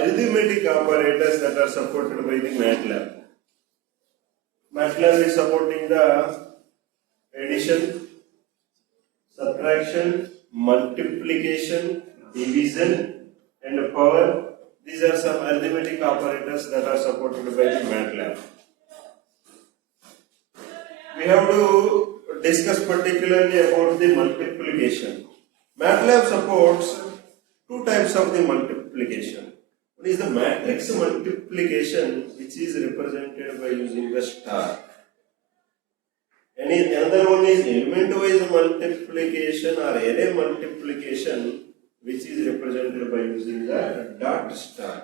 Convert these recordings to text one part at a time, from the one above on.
arithmetic operators that are supported by the MATLAB. MATLAB is supporting the addition, subtraction, multiplication, division and power. These are some arithmetic operators that are supported by the MATLAB. We have to discuss particularly about the multiplication. MATLAB supports two types of the multiplication. One is the matrix multiplication, which is represented by using the star. And another one is element-wise multiplication or array multiplication, which is represented by using the dot star.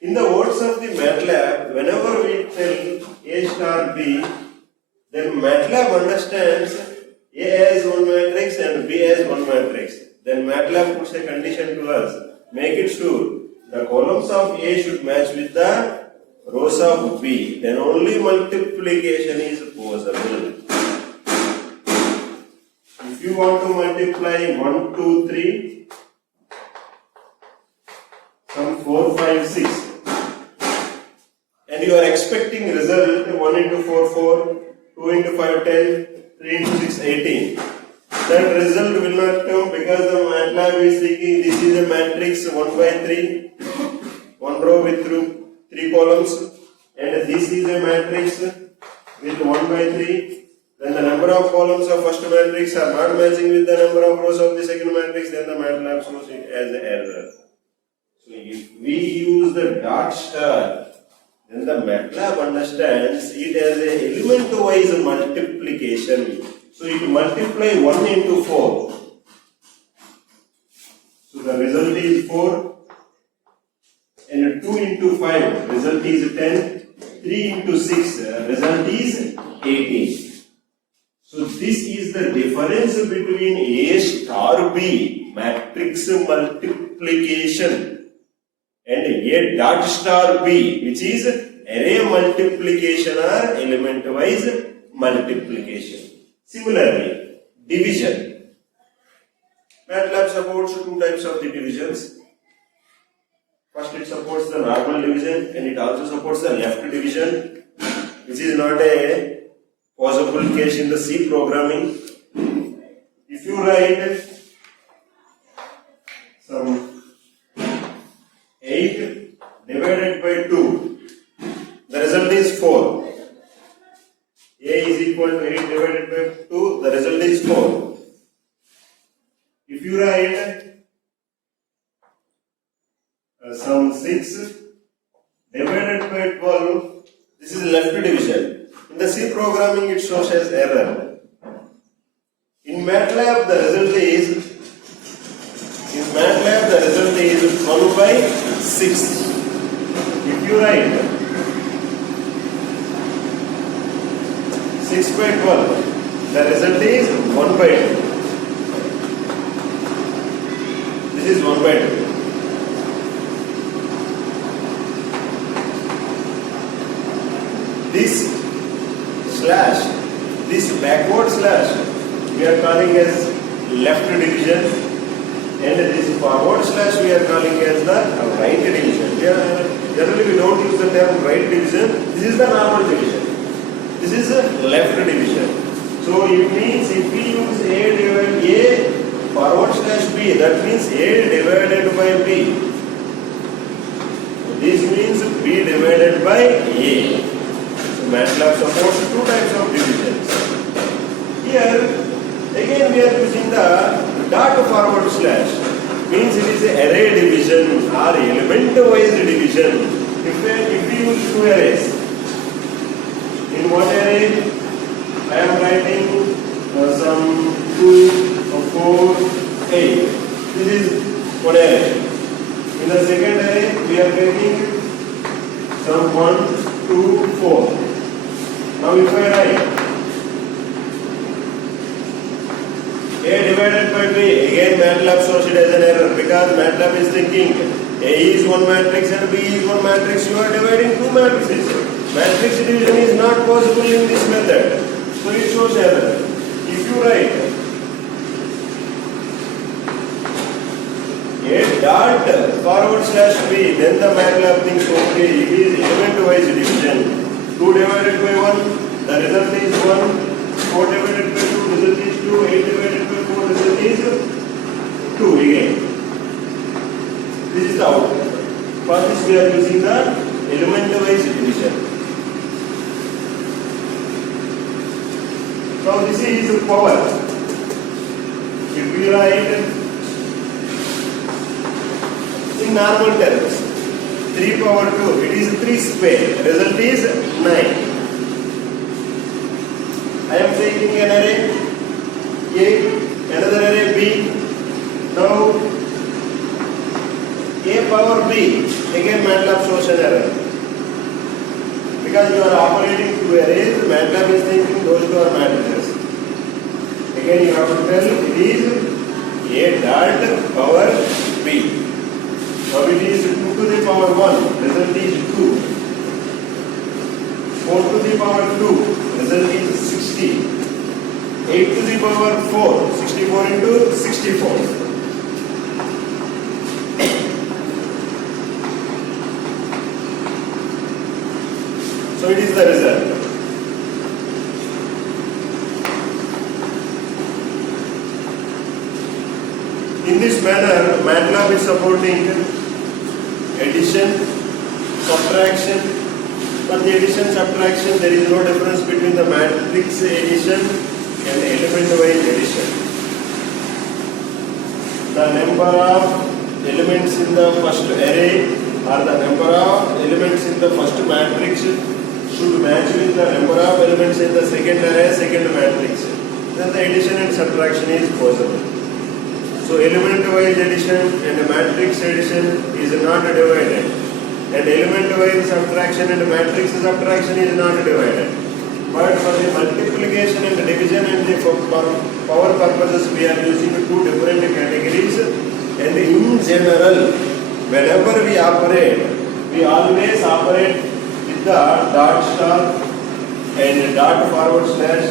In the words of the MATLAB, whenever we tell A star B, then MATLAB understands A as one matrix and B as one matrix. Then MATLAB puts a condition to us. Make it sure the columns of A should match with the rows of B. Then only multiplication is possible. If you want to multiply 1, 2, 3, some 4, 5, 6, and you are expecting result 1 into 4, 4, 2 into 5, 10, 3 into 6, 18. That result will not come because the MATLAB is thinking this is a matrix 1 by 3, one row with 3 columns, and this is a matrix with 1 by 3. Then the number of columns of first matrix are not matching with the number of rows of the second matrix, then the MATLAB shows it as an error. So if we use the dot star, then the MATLAB understands it as an element-wise multiplication. So it multiply 1 into 4. So the result is 4. And 2 into 5, result is 10. 3 into 6, result is 18. So this is the difference between A star B, matrix multiplication, and A dot star B, which is array multiplication or element-wise multiplication. Similarly, division. MATLAB supports two types of the divisions. First, it supports the normal division and it also supports the left division, which is not a possible case in the C programming. If you write some 8 divided by 2, the result is 4. A is equal to 8 divided by 2, the result is 4. If you write some 6 divided by 12, this is left division. In the C programming it shows as error. In MATLAB the result is 1 by 6. If you write 6 by 12, the result is 1 by 2. This is 1 by 2. This slash, this backward slash, we are calling as left division, and this forward slash we are calling as the right division. Generally we don't use the term right division. This is the normal division. This is a left division. So it means if we use A divided A forward slash B, that means A divided by B. This means B divided by A. So MATLAB supports two types of divisions. Here again we are using the dot forward slash. Means it is an array division or element-wise division. If we use two arrays, in one array I am writing some 2, 4, 8. This is one array. In the second array we are taking some 1, 2, 4. Now if I write A divided by B, again MATLAB shows it as an error because MATLAB is thinking A is one matrix and B is one matrix. You are dividing two matrices. Matrix division is not possible in this method. So it shows error. If you write A dot forward slash B, then the MATLAB thinks, okay, it is element wise division. 2 divided by 1, the result is 1. 4 divided by 2, result is 2. 8 divided by 4, result is 2 again. This is the output. For this we are using the element wise division. Now this is power. If we write in normal terms, 3 power 2, it is 3 square, result is 9. I am taking an array A, another array B. Now A power B, again MATLAB shows an error. Because you are operating two arrays, MATLAB is thinking those two are matrices. Again you have to tell it is A dot power B. Now it is 2 to the power 1, result is 2. 4 to the power 2, result is 60. 8 to the power 4, 64 into 64. So it is the result. In this manner, MATLAB is supporting addition, subtraction. For the addition, subtraction, there is no difference between the matrix addition and element-wise addition. The number of elements in the first array or the number of elements in the first matrix should match with the number of elements in the second array, second matrix. Then the addition and subtraction is possible. So element-wise addition and matrix addition is not divided, and element-wise subtraction and matrix subtraction is not divided. But for the multiplication and division and the power purposes, we are using two different categories. And in general, whenever we operate, we always operate with the dot star and dot forward slash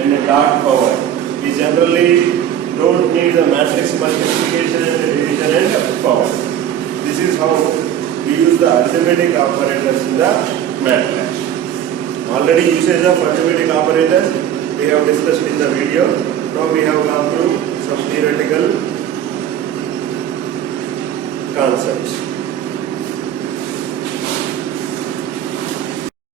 and dot power. We generally don't need the matrix multiplication and division and power. This is how we use the arithmetic operators in the MATLAB. Already usage of arithmetic operators we have discussed in the video. Now we have gone through some theoretical concepts.